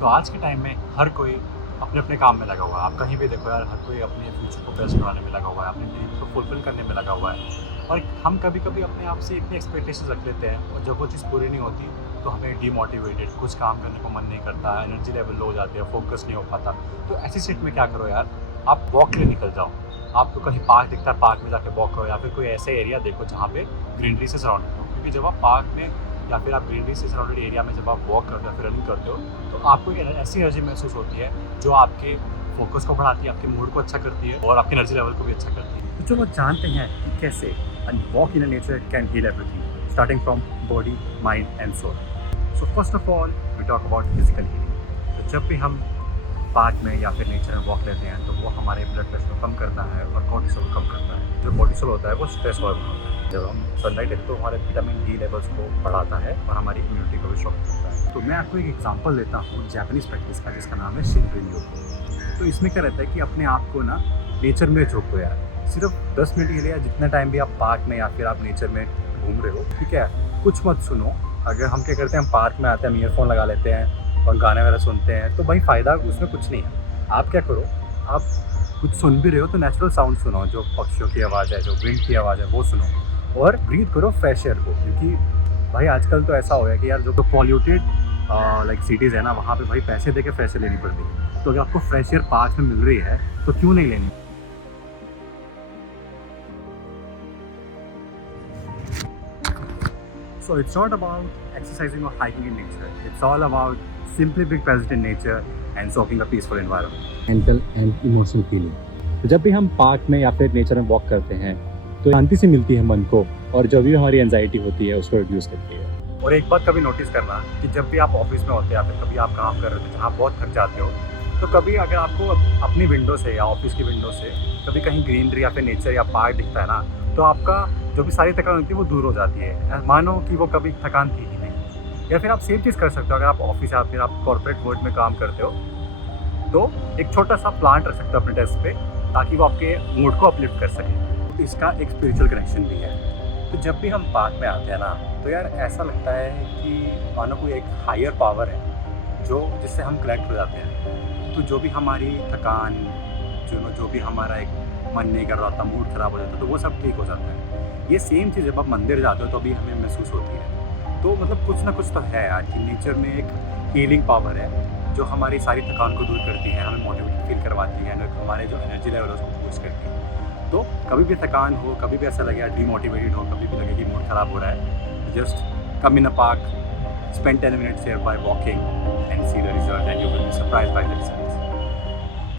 तो आज के टाइम में हर कोई अपने अपने काम में लगा हुआ है। आप कहीं भी देखो यार, हर कोई अपने फ्यूचर को बेस्ट बनाने में लगा हुआ है, अपने ड्रीम को फुलफिल करने में लगा हुआ है। और हम कभी कभी अपने आप से इतनी एक्सपेक्टेशंस रख लेते हैं और जब वो चीज़ पूरी नहीं होती तो हमें डीमोटिवेटेड, कुछ काम करने को मन नहीं करता, एनर्जी लेवल लो हो जाती है, फोकस नहीं हो पाता। तो ऐसी स्थिति में क्या करो यार, आप वॉक के लिए निकल जाओ। आपको कहीं पार्क दिखता है, पार्क में जाके वॉक करो, या फिर कोई ऐसा एरिया देखो जहाँ पे ग्रीनरी से सराउंडेड हो। क्योंकि जब आप पार्क में या फिर आप ग्रीनरी से सराउंडेड एरिया में जब आप वॉक करते हो या फिर रनिंग करते हो तो आपको एक ऐसी एनर्जी महसूस होती है जो आपके फोकस को बढ़ाती है, आपके मूड को अच्छा करती है और आपकी एनर्जी लेवल को भी अच्छा करती है। तो चलो जानते हैं कि कैसे walk in nature can heal everything, starting from body, mind and soul. So first of all we talk about physical healing. तो जब भी हम पार्क में या फिर नेचर में वॉक लेते हैं तो वो हमारे ब्लड प्रेशर को कम करता है और कॉर्टिसोल कम करता है। जो कॉर्टिसोल होता है वो स्ट्रेस हार्मोन होता है। जब हम सनलाइट लेते हैं तो हमारे विटामिन डी लेवल्स को बढ़ाता है और हमारी इम्यूनिटी को भी स्ट्रॉन्ग करता है। तो मैं आपको एक एग्जांपल देता हूँ जापानीज प्रैक्टिस का, जिसका नाम है शिनरिन योगा। तो इसमें क्या रहता है कि अपने आप को ना नेचर में झोंक दो यार, सिर्फ 10 मिनट के लिए, जितना टाइम भी आप पार्क में या फिर आप नेचर में घूम रहे हो, ठीक है, कुछ मत सुनो। अगर हम क्या करते हैं, हम पार्क में आते हैं, हम ईयरफोन लगा लेते हैं और गाने वगैरह सुनते हैं, तो भाई फ़ायदा उसमें कुछ नहीं है। आप क्या करो, आप कुछ सुन भी रहे हो तो नेचुरल साउंड सुनो, जो पक्षियों की आवाज़ है, जो विंड की आवाज़ है वो सुनो और ब्रीथ करो फ्रेश एयर को। क्योंकि भाई आजकल तो ऐसा हो गया कि यार जो पॉल्यूटेड लाइक सिटीज़ है ना, वहाँ पे भाई पैसे दे के फ्रेश एयर लेनी पड़ती है। तो अगर आपको फ्रेश एयर पार्क में मिल रही है तो क्यों नहीं लेनी। So it's not about exercising or hiking in nature. It's all about simply being present in nature and soaking a peaceful environment. Mental and emotional healing. तो जब भी हम पार्क में या फिर नेचर में वॉक करते हैं तो शांति से मिलती है मन को, और जो भी हमारी एंजाइटी होती है उसको रिड्यूस करती है। और एक बात कभी नोटिस करना कि जब भी आप ऑफिस में होते हैं या फिर कभी आप काम कर रहे हो जहाँ बहुत थक जाते हो, तो कभी अगर आपको अपनी विंडो से या ऑफिस की विंडो से कभी कहीं ग्रीनरी या फिर नेचर या पार्क दिखता है ना, तो आपका जो भी सारी थकान होती है वो दूर हो जाती है, मानो कि वो कभी थकान थी ही नहीं। या फिर आप सेम चीज़ कर सकते हो, अगर आप ऑफिस या फिर आप कॉर्पोरेट वर्ल्ड में काम करते हो तो एक छोटा सा प्लांट रख सकते हो अपने डेस्क पे, ताकि वो आपके मूड को अपलिफ्ट कर सके। तो इसका एक स्पिरिचुअल कनेक्शन भी है। तो जब भी हम पार्क में आते हैं ना, तो यार ऐसा लगता है कि मानो कोई एक हायर पावर है जिससे हम कनेक्ट हो जाते हैं। तो जो भी हमारी थकान, जो भी हमारा एक मन नहीं कर रहा था, मूड ख़राब हो जाता है, तो वो सब ठीक हो जाता है। ये सेम चीज़ जब आप मंदिर जाते हो तो अभी हमें महसूस होती है। तो मतलब कुछ ना कुछ तो है यार कि नेचर में एक हीलिंग पावर है जो हमारी सारी थकान को दूर करती है, हमें मोटिवेट फील करवाती है, हमारे जो एनर्जी लेवल है उसको बूस्ट करती है। तो कभी भी थकान हो, कभी भी ऐसा लगे डीमोटिवेटेड हो, कभी भी लगे कि मूड ख़राब हो रहा है, just come in a park, spend 10 minutes here by walking and see the result, and you will be surprised by the result.